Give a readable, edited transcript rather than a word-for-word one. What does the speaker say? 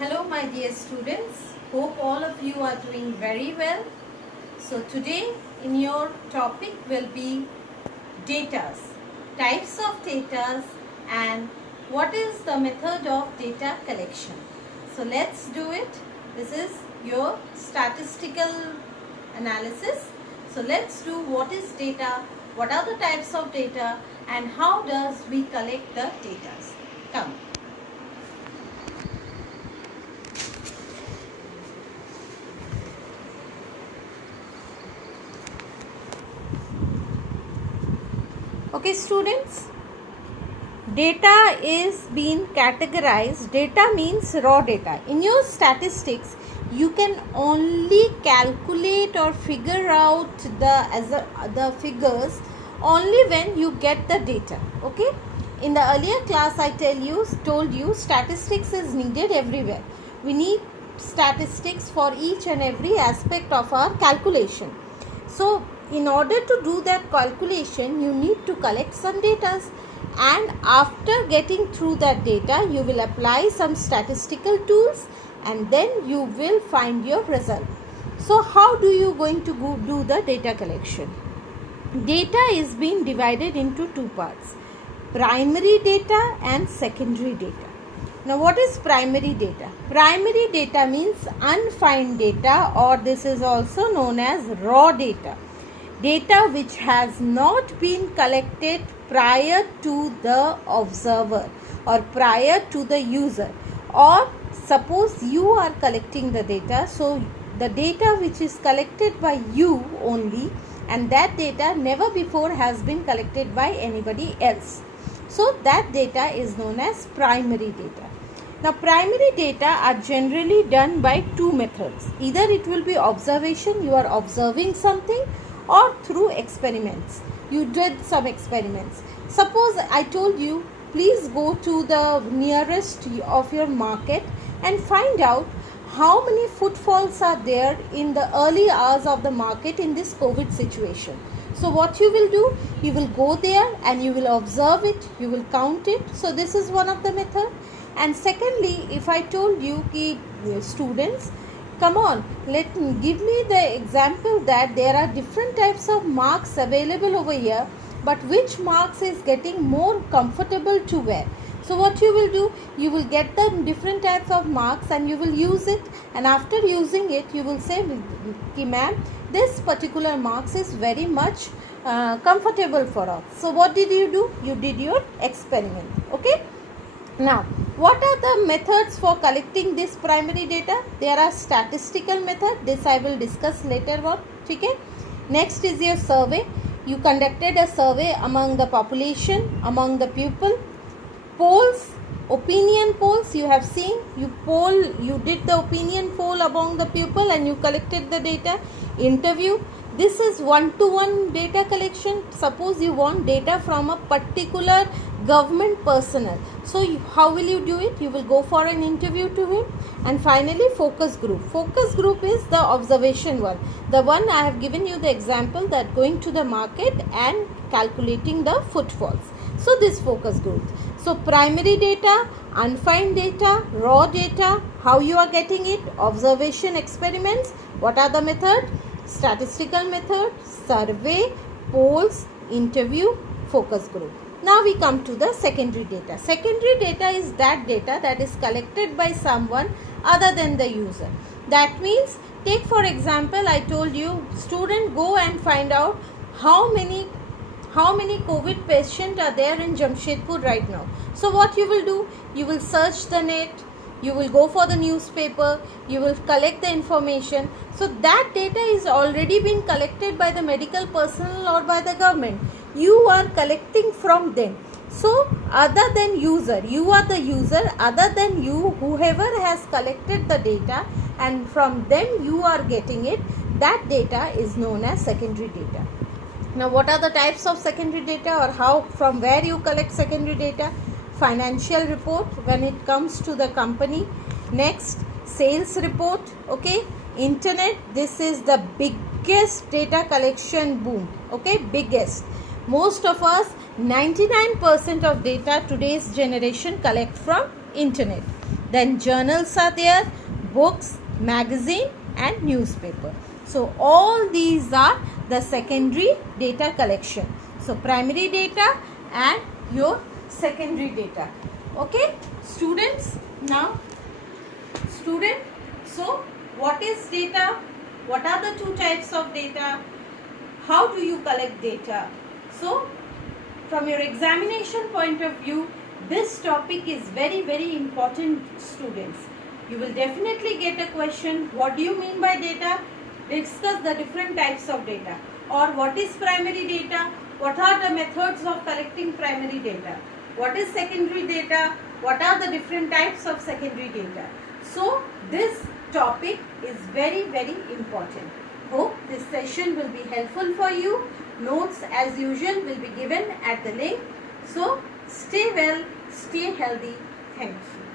Hello my dear students, hope all of you are doing very well. So today in your topic will be datas, types of datas and what is the method of data collection. So let's do it. This is your statistical analysis. So let's do what is data, what are the types of data and how does we collect the data. Come. Okay students, data is being categorized. Data means raw data. In your statistics, you can only calculate or figure out the figures only when you get the data. Okay. In the earlier class, I told you statistics is needed everywhere. We need statistics for each and every aspect of our calculation. So in order to do that calculation, you need to collect some data, and after getting through that data, you will apply some statistical tools and then you will find your result. So how do you going to go do the data collection? Data is being divided into two parts, primary data and secondary data. Now what is primary data? Primary data means unfined data, or this is also known as raw data. Data which has not been collected prior to the observer or prior to the user, or suppose you are collecting the data, so the data which is collected by you only, and that data never before has been collected by anybody else. So that data is known as primary data. Now primary data are generally done by two methods. Either it will be observation, you are observing something, or through experiments. You did some experiments. Suppose I told you, please go to the nearest of your market and find out how many footfalls are there in the early hours of the market in this COVID situation. So what you will do, you will go there and you will observe it, you will count it. So this is one of the method. And secondly, if I told you, students, come on, give me the example that there are different types of marks available over here, but which marks is getting more comfortable to wear. So what you will do, you will get the different types of marks and you will use it, and after using it you will say, ma'am, this particular marks is very much comfortable for us. So what did you do? You did your experiment. Okay. Now, what are the methods for collecting this primary data? There are statistical method. This I will discuss later on. Okay? Next is your survey. You conducted a survey among the population, among the people. Polls, opinion polls, you have seen. You did the opinion poll among the people and you collected the data. Interview. This is one-to-one data collection. Suppose you want data from a particular government personnel. So how will you do it? You will go for an interview to him. And finally, focus group. Focus group is the observation one. The one I have given you the example, that going to the market and calculating the footfalls. So this focus group. So primary data, unfined data, raw data, how you are getting it, observation, experiments. What are the method? Statistical method, survey, polls, interview, focus group. Now we come to the secondary data. Secondary data is that data that is collected by someone other than the user. That means, take for example, I told you, student, go and find out how many COVID patients are there in Jamshedpur right now. So what you will do? You will search the net, you will go for the newspaper, you will collect the information. So that data is already been collected by the medical personnel or by the government. You are collecting from them. So other than user, you are the user, other than you, whoever has collected the data, and from them you are getting it, that data is known as secondary data. Now what are the types of secondary data, or from where you collect secondary data? Financial report when it comes to the company. Next, sales report. Okay. Internet, this is the biggest data collection boom. Okay, biggest. Most of us, 99% of data today's generation collect from internet. then journals are there, books, magazine and newspaper. So all these are the secondary data collection. So primary data and your secondary data. Okay students, now student, so what is data? What are the two types of data? How do you collect data? So from your examination point of view, this topic is very, very important, students. You will definitely get a question, what do you mean by data? Discuss the different types of data. Or what is primary data? What are the methods of collecting primary data? What is secondary data? What are the different types of secondary data? So this topic is very, very important. Hope this session will be helpful for you. Notes as usual will be given at the link. So stay well, stay healthy. Thank you.